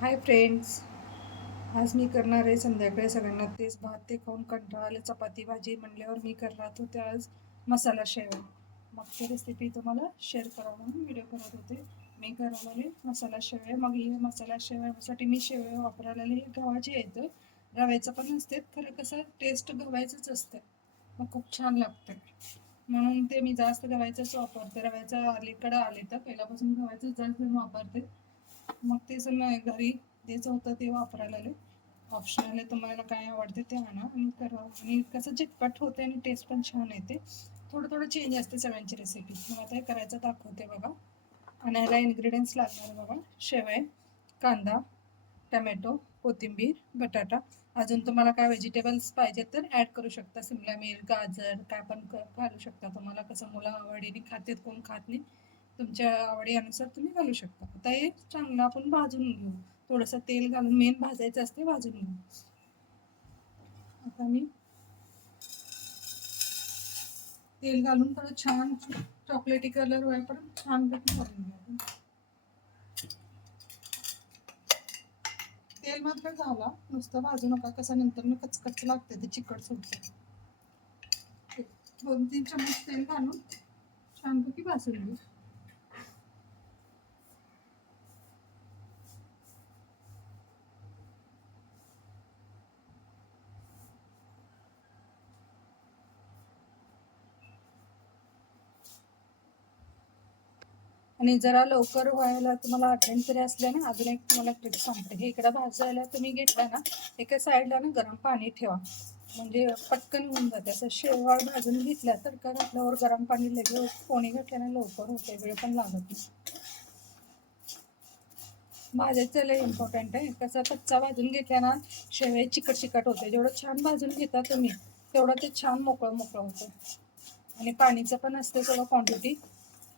Hi friends. आज मी करणार आहे संध्याकाळी सगळ्यांना तेच भात ते खाऊन कंटाळा आले. चपाती भाजी म्हणल्यावर मी करणार होते आज मसाला शेवया. मग ती रेसिपी तुम्हाला शेअर करावं म्हणून व्हिडिओ करत होते. मी बनवले मसाला शेवया. मग ही मसाला शेवयासाठी मी शेवया वापरायला गव्हाचे येतं, रव्याचं पण असते. खरं कसं टेस्ट गव्हाचंच असतं, मग खूप छान लागतं. म्हणून ते मी जास्त गव्हाचंच वापरते. रव्याचं अलीकडं आले तर पहिल्यापासून गव्हाचंच जास्त वापरते. मग ते सगळं घरी द्यायचं होतं ते वापरायला आले. ऑप्शनल आहे, तुम्हाला काय आवडते ते आणा आणि करा. आणि कसं झटपट होते आणि टेस्ट पण छान येते. थोडं थोडं चेंज असते सगळ्यांची रेसिपी. मग आता हे करायचं दाखवते बघा. आणायला इन्ग्रेडियंट्स लागणार बघा: शेवया, कांदा, टमॅटो, कोथिंबीर, बटाटा. अजून तुम्हाला काय व्हेजिटेबल्स पाहिजे तर ॲड करू शकता. शिमला मिर्च, गाजर काय पण घालू शकता. तुम्हाला कसं मुलं आवडीने खातात, कोण खात नाही, तुमच्या आवडीनुसार तुम्ही घालू शकता. आता हे चांगलं आपण भाजून घेऊ. थोडंसं तेल घालून, मेन भाजायचं असते, भाजून घेऊ. आता मी तेल घालून थोडं छान चॉकलेटी कलर होईपर्यंत छान भाजून घ्या. तेल मात्र घाला, नुसतं भाजू नका. कसं नंतर कचकच लागते, ते चिकट सुटते. 2-3 चमच तेल घालून छानपैकी भाजून घेऊ. आणि जरा लवकर व्हायला तुम्हाला अडचण असल्या ना, अजून एक तुम्हाला ट्रिक सांगते. हे इकडं भाजायला तुम्ही घेतला ना, एका साईडला ना गरम पाणी ठेवा, म्हणजे पटकन होऊन जाते. असं शेवया भाजून घेतल्या तर का घातल्यावर गरम पाणी लगेच कोणी घातल्याने लवकर होते, वेळ पण लागत नाही. भाजायचं लय इम्पॉर्टंट आहे. कसं कच्चा भाजून घेतल्या ना, शेवया चिकट चिकट होते. जेवढं छान भाजून घेता तुम्ही तेवढं ते छान मोकळं मोकळं होतं. आणि पाणीचं पण असते थोडं क्वांटिटी.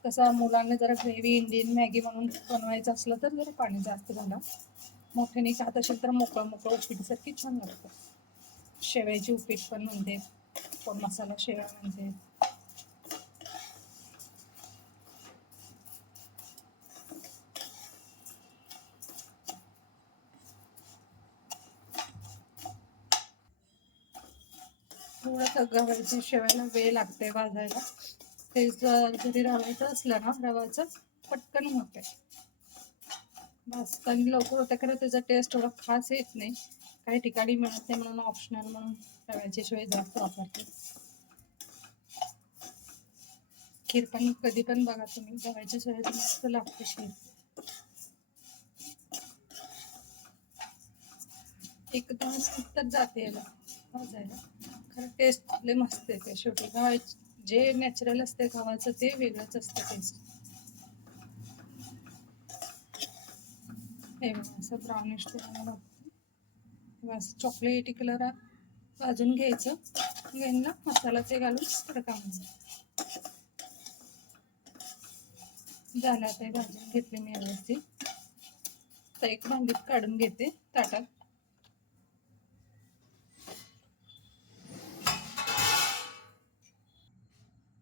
कसं मुलांना जरा ग्रेव्ही इंडियन मॅगी म्हणून बनवायचं असलं तर जरा पाणी जास्त घाला. मोठ्याने खात असेल तर मोकळं मोकळं उपीटसारखी छान लागतं. शेवयाची उपीट पण म्हणते, कोण मसाला शेवया म्हणते. थोडंसं गव्हाच्या शेवयाला वेळ लागते भाजायला. ते जर जरी रवायचं असलं ना, रवाचं पटकन होते. भाजताना लवकर होते, खरं त्याचा टेस्ट थोडा खास येत नाही. काही ठिकाणी मिळत नाही म्हणून ऑप्शनल म्हणून रव्याची शेवया जास्त वापरते. खीर पण कधी पण बघा तुम्ही, गव्हाच्या शेवयाची मस्त लागते खीर. एक 10 मिनिट तर जाते याला भाजायला. खरं टेस्ट लय मस्त येते. शेवटी गव्हाचे जे नॅचरल असते गव्हाचं ते वेगळंच असतं टेस्ट. हे बघा असं ब्राउनिश तुम्हाला असं चॉकलेटी कलर भाजून घ्यायचं. गेंदा मसाला ते घालून तडका मारायचा. झाला ते भाजून घेतले मी व्यवस्थित. तर एक भांडीत काढून घेते ताटात.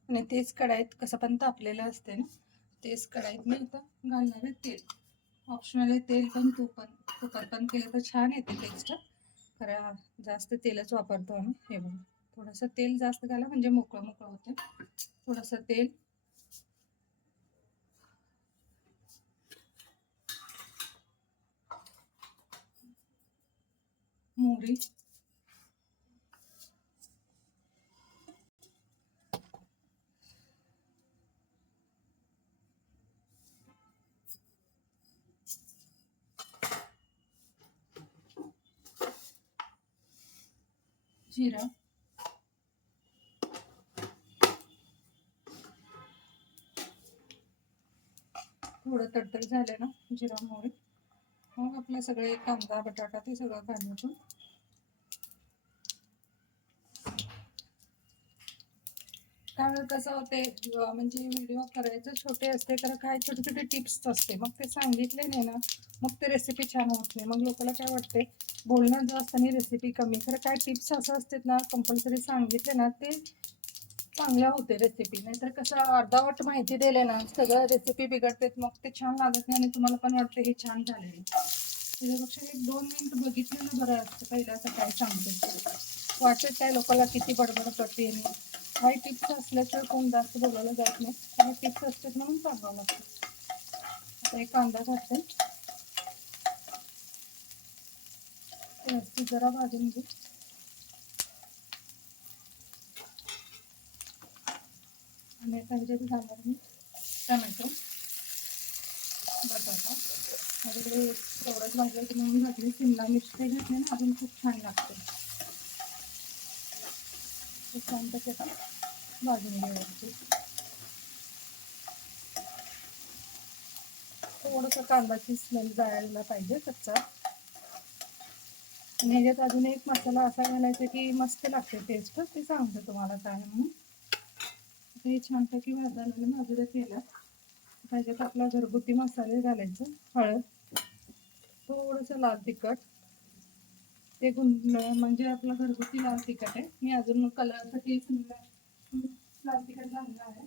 आणि तेच कढाईत कसं पण तापलेलं असते ना, तेच कढाईत मी आता घालणार आहे तेल. ऑप्शनल आहे तेल पण तूप पण. तुपात पण केलं तर छान येते टेस्ट. खरं जास्त तेलच वापरतो आम्ही. हे बघा, थोडंसं तेल जास्त घाला म्हणजे मोकळं मोकळं होतं. थोडंसं तेल, मोहरी, जिरा, थोडं तडतड झालं ना जिरा मोहरी, मग आपलं सगळे कांदा बटाटा ते सगळं घालायचं. कारण कसं होते, म्हणजे व्हिडिओ करायचं छोटे असते, कारण काय छोटे छोटे टिप्स असते. मग ते सांगितले नाही ना, मग ते रेसिपी छान होत नाही. मग लोकांना काय वाटते, बोलणं जास्त आणि रेसिपी कमी. खरं काय टिप्स असं असतात ना, कंपल्सरी सांगितले ना, ते चांगल्या होते रेसिपी. नाहीतर कसं अर्धावट माहिती दिले ना, सगळं रेसिपी बिघडते. मग ते छान लागत नाही आणि तुम्हाला पण वाटते हे छान झालेली. त्याच्यापेक्षा 1-2 मिनिट बघितलं ना बरं असतं. पहिलं असं काय सांगते वाटत काय लोकांना किती बडबड करते मी. काही टिप्स असल्याशिवाय कोण जास्त बोलायला जात नाही. काही टिप्स असतात म्हणून सांगावं लागतं. आता एक कांदा घालते, व्यवस्थित जरा भाजून घेऊ. आणि त्याच्यात घालणार मी टमॅटो, बटाटा. माझ्याकडे तेवढंच भाजायचं म्हणून घातले. शिमला मिरची ते घातले ना अजून खूप छान लागते. ते छान त्याच्यात भाजून घ्यायची. थोडंसं कांद्याची स्मेल जायला पाहिजे कच्चा. आणि ह्याच्यात अजून एक मसाला असा घालायचा की मस्त लागते टेस्ट. ते सांगते तुम्हाला काय म्हणून. हे छानपैकी भाजायला भाजूला केला. त्याच्यात आपला घरगुती मसाले घालायचं. हळद, थोडंसं लाल तिखट. ते म्हणजे आपलं घरगुती लाल तिखट आहे. मी अजून कलरसाठी लाल तिखट घालणार आहे.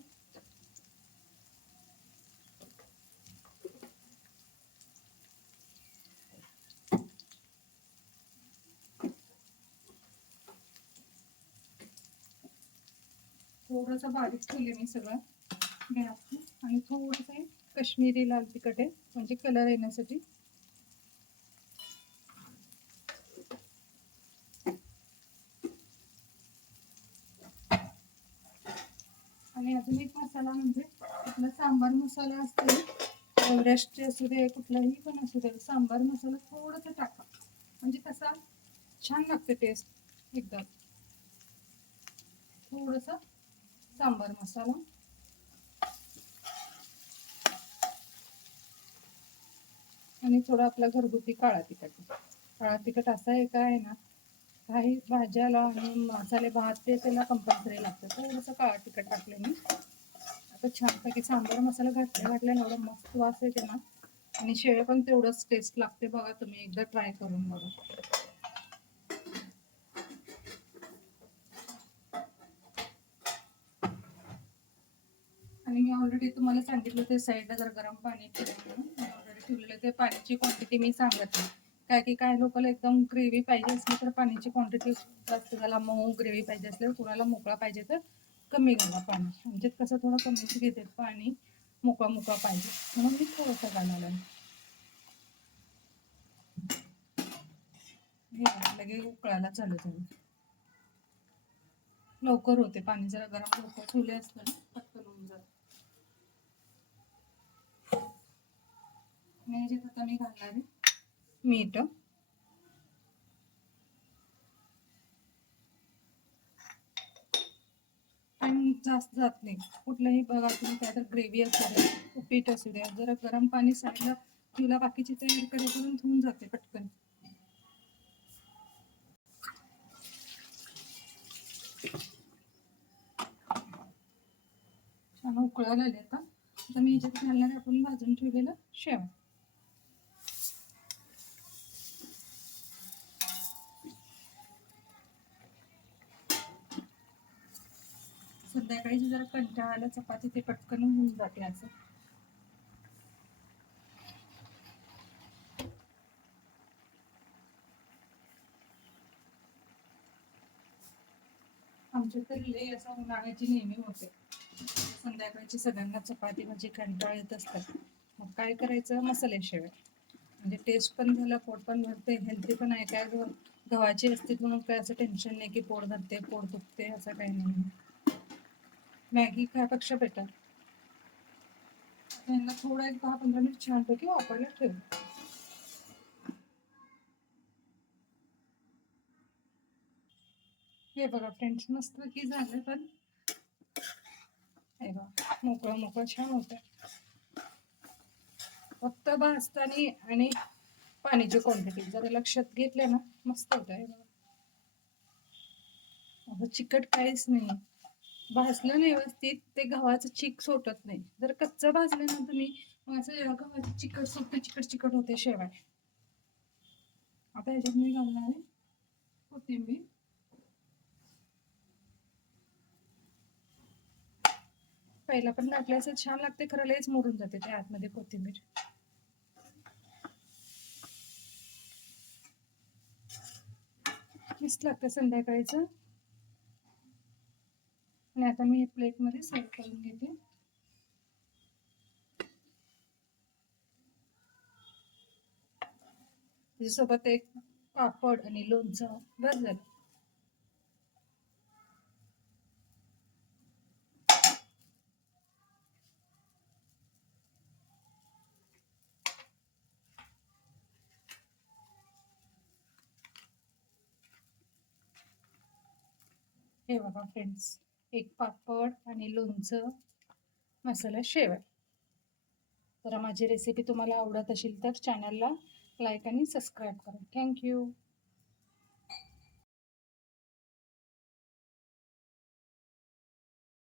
थोडंसं बारीक केले मी सगळं गॅस. आणि थोडंसं काश्मीरी लाल तिखट आहे म्हणजे कलर येण्यासाठी. आणि अजून एक मसाला म्हणजे आपला सांबार मसाला असतो, एव्हरेस्ट असू दे कुठलाही पण असू दे, सांबार मसाला थोडासा टाका म्हणजे कसा छान लागते टेस्ट एकदम. थोडासा सांबार मसाला आणि थोडा आपला घरगुती काळा तिखट. काळा तिखट असा आहे काय ना, काही भाज्याला आणि मसाले भात ते त्याला कंपल्सरी लागतं. थोडंसं काळा तिखट टाकले मी. आता छानपैकी सांबार मसाला घातल्या एवढं मस्त वास येते ना. आणि शेळ पण तेवढंच टेस्ट लागते. बघा तुम्ही एकदा ट्राय करून बघा. आणि मी ऑलरेडी तुम्हाला सांगितलं ते साईडला जर गरम पाणी ठेवलं म्हणून ऑलरेडी ठेवलेलं. ते पाण्याची क्वांटिटी मी सांगत नाही. काय की काय लोकांना एकदम ग्रेव्ही पाहिजे असली तर पाण्याची क्वांटिटी जास्त घाला. मऊ ग्रेव्ही पाहिजे असल्यावर कुणाला मोकळा पाहिजे तर कमी घाला पाणी. म्हणजे कसं थोडं कमीच घेते पाणी, मोकळा पाहिजे म्हणून मी थोडंसं घालायला. लगे उकळायला चालू झालं. लवकर होते. पाणी जरा गरम लवकर ठेवले असतं ना पटकन होऊन जातं. ह्याच्यात आता मी घालणार आहे मीठ. आणि जास्त जात नाही कुठलंही. बघा तुम्ही काय तर ग्रेव्ही असू द्या, उपीट असू द्या, जरा गरम पाणी साईडला ठेवला बाकीची तयारी करेपर्यंत होऊन जाते पटकन. छान उकळायला आले. आता मी ह्याच्यात घालणार आपण भाजून ठेवलेलं शेव. संध्याकाळी जरा कंटाळा चपाती ते पटकन होऊन जाते असं. आमच्या तर लय असं उन्हाळ्याची नेहमी होते. संध्याकाळची सगळ्यांना चपाती भाजी कंटाळा येत असतात. मग काय करायचं, मसाले शेव. म्हणजे टेस्ट पण झाला, पोट पण भरते, हेल्दी पण आहे. काय गव्हाची असते म्हणून काय असं टेन्शन नाही की पोट भरते पोट दुखते असं काही नाही. मॅगी खायपेक्षा बेटर. त्यांना थोडा एक 10-15 मिनिट छानपैकी वापरायला ठेव. हे बघा फ्रेंड्स, मस्त की झालं. पण हे बघा मोकळं छान होतं. फक्त भाजताना आणि पाण्याची क्वांटिटी जरा लक्षात घेतल्या ना मस्त होत आहे. चिकट काहीच नाही. भाजलं नाही व्यवस्थित ते गव्हाचं चिक सोटत नाही. जर कच्चं भाजलं ना तुम्ही मग असं गव्हाची चिकट सुटते, चिकट होते शेवाय. आता ह्याच्यात मी घालणार आहे कोथिंबीर. पहिला पण घातलं असं छान लागते, खरं लयच मोडून जाते त्या आतमध्ये कोथिंबीर. मस्त लागतं संध्याकाळचं. आणि आता मी हे प्लेटमध्ये सर्व करून घेते. त्याच्यासोबत एक पापड आणि लोणचं बस झालं. हे बघा फ्रेंड्स, एक पापड आणि लोणचं मसाला शेवया. तर माझी रेसिपी तुम्हाला आवडत असेल तर चॅनलला लाईक आणि सबस्क्राईब करा. थँक्यू.